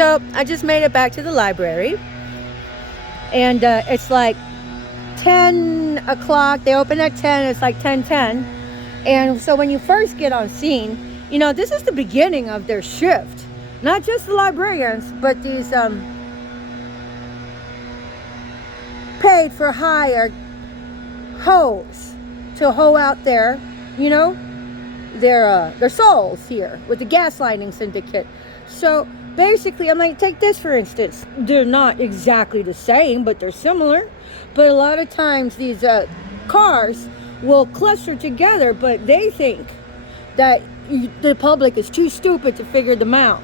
So I just made it back to the library, and it's like 10 o'clock. They open at 10. It's like 10:10. And so when you first get on scene, you know, this is the beginning of their shift. Not just the librarians, but these paid for hire hoes to hoe out there, you know, their souls here with the gaslighting syndicate. So basically, I'm like, take this for instance. They're not exactly the same, but they're similar. But a lot of times these cars will cluster together, but they think that the public is too stupid to figure them out.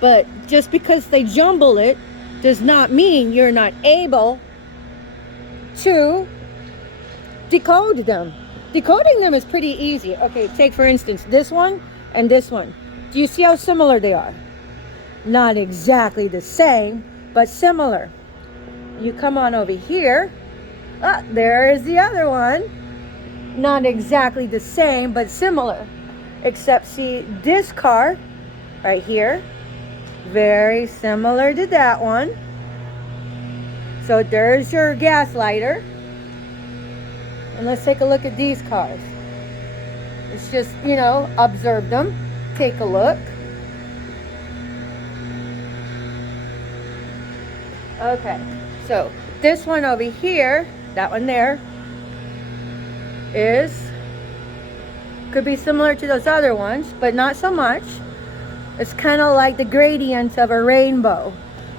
But just because they jumble it does not mean you're not able to decode them. Decoding them is pretty easy. Okay, take for instance this one and this one. Do you see how similar they are? Not exactly the same, but similar. You come on over here. Ah, there is the other one. Not exactly the same, but similar. Except see this car right here, very similar to that one. So there's your gaslighter. And let's take a look at these cars. Let's just, you know, observe them. Take a look. Okay, so this one over here, that one there, could be similar to those other ones, but not so much. It's kind of like the gradients of a rainbow.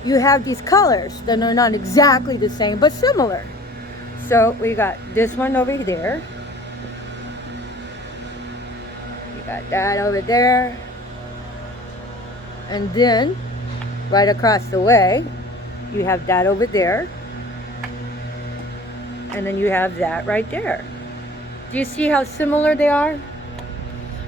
You have these colors that are not exactly the same, but similar. So we got this one over there. We got that over there. And then, right across the way, you have that over there. And then you have that right there. Do you see how similar they are?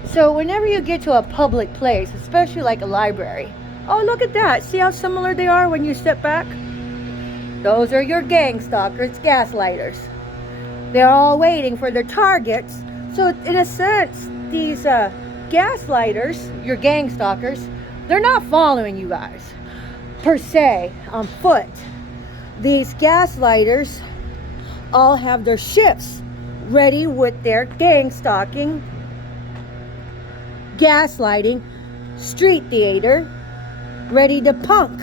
So whenever you get to a public place, especially like a library, oh, look at that. See how similar they are when you step back? Those are your gang stalkers, gaslighters. They're all waiting for their targets. So in a sense, these gaslighters, your gang stalkers, they're not following you guys per se on foot. These gaslighters all have their shifts ready with their gang stalking, gaslighting, street theater, ready to punk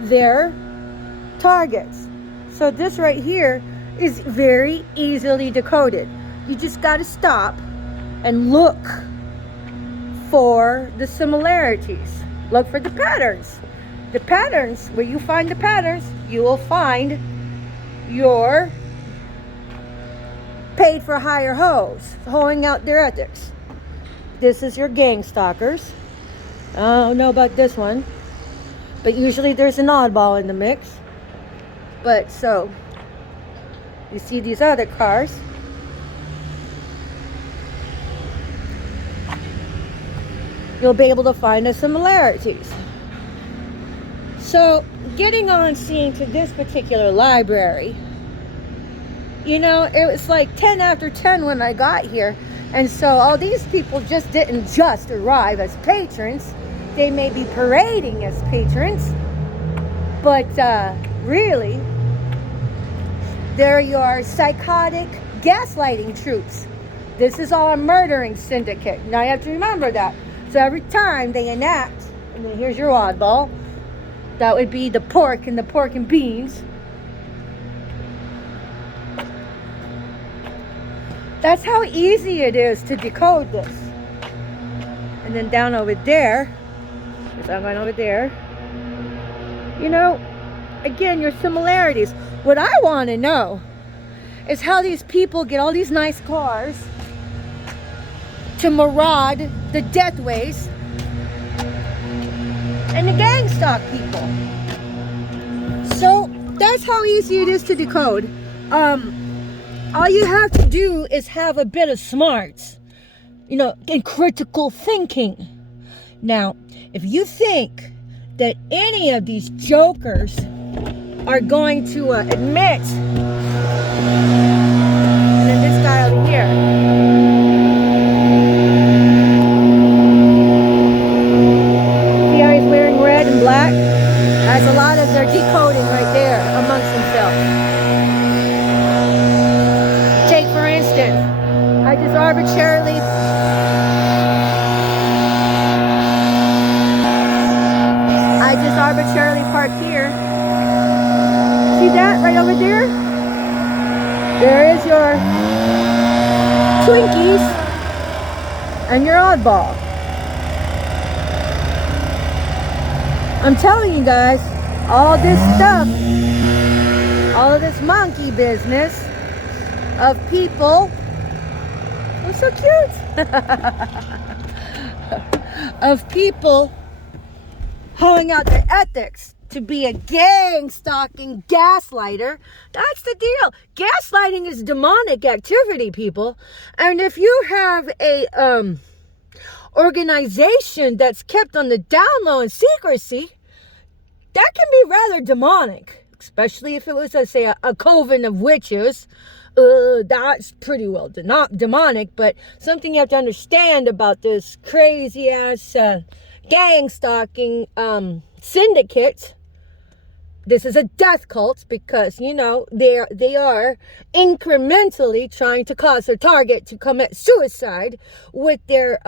their targets. So this right here is very easily decoded. You just got to stop and look for the similarities. Look for the patterns. The patterns, where you find the patterns, you will find your paid for hire hoes hoeing out their ethics. This is your gang stalkers. I don't know about this one, but usually there's an oddball in the mix. But so you see these other cars. You'll be able to find the similarities. So getting on scene to this particular library, you know, it was like 10 after 10 when I got here. And so all these people didn't just arrive as patrons. They may be parading as patrons, but really, they're your psychotic gaslighting troops. This is all a murdering syndicate. Now you have to remember that. So every time they enact, and then here's your oddball, that would be the pork and beans. That's how easy it is to decode this. And then down over there, so I'm going over there, you know, again, your similarities. What I want to know is how these people get all these nice cars to maraud the deathways and the gang stalk people. So that's how easy it is to decode. All you have to do is have a bit of smarts, you know, and critical thinking. Now, if you think that any of these jokers are going to admit, and then this guy over here, see how he's wearing red and that? That's a lot of their decoding right there amongst themselves. Take, for instance, I just arbitrarily parked here. See that right over there? There is your Twinkies and your oddball. I'm telling you guys, all this stuff, all of this monkey business of people, oh, so cute, of people holding out their ethics to be a gang-stalking gaslighter. That's the deal. Gaslighting is demonic activity, people. And if you have a organization that's kept on the down low in secrecy, that can be rather demonic, especially if it was, let's say, a coven of witches. That's pretty well demonic, but something you have to understand about this crazy ass gang stalking syndicate. This is a death cult because, you know, they are incrementally trying to cause their target to commit suicide with their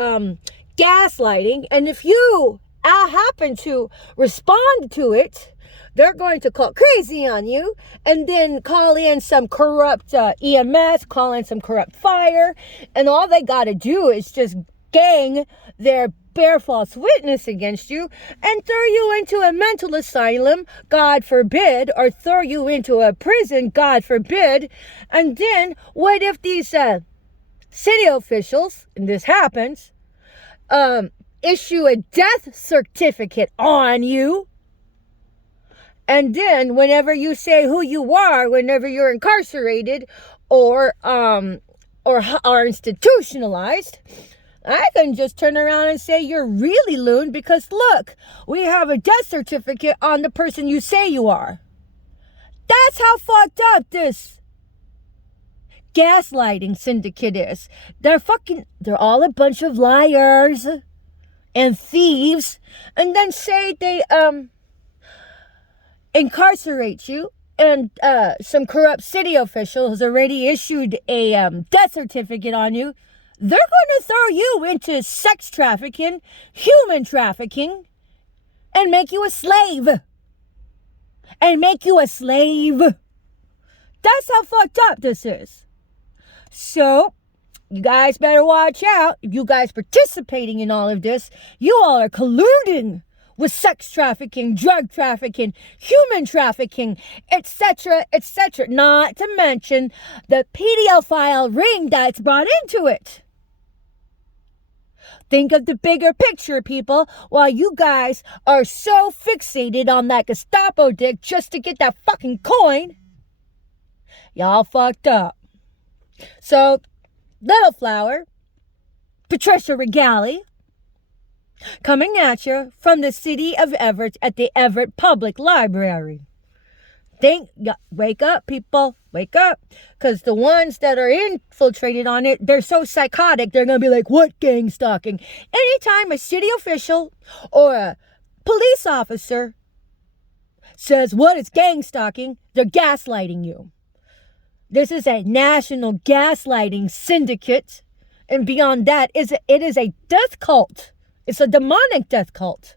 gaslighting. And if you happen to respond to it, they're going to call crazy on you and then call in some corrupt EMS, call in some corrupt fire. And all they got to do is just gang their bear false witness against you and throw you into a mental asylum, God forbid, or throw you into a prison, God forbid. And then what if these city officials, and this happens, issue a death certificate on you? And then whenever you say who you are, whenever you're incarcerated or are institutionalized, I can just turn around and say you're really loon because look, we have a death certificate on the person you say you are. That's how fucked up this gaslighting syndicate is. They're all a bunch of liars and thieves, and then say they incarcerate you, and some corrupt city official has already issued a death certificate on you. They're going to throw you into sex trafficking, human trafficking, and make you a slave. That's how fucked up this is. So, you guys better watch out. If you guys participating in all of this, you all are colluding with sex trafficking, drug trafficking, human trafficking, etc., etc. Not to mention the pedophile ring that's brought into it. Think of the bigger picture, people, while you guys are so fixated on that Gestapo dick just to get that fucking coin. Y'all fucked up. So, LiTTLe, Patricia Regali, coming at you from the city of Everett at the Everett Public Library. Wake up, people. Wake up. Because the ones that are infiltrated on it, they're so psychotic, they're going to be like, what gang stalking? Anytime a city official or a police officer says, what is gang stalking? They're gaslighting you. This is a national gaslighting syndicate. And beyond that, it is a death cult. It's a demonic death cult.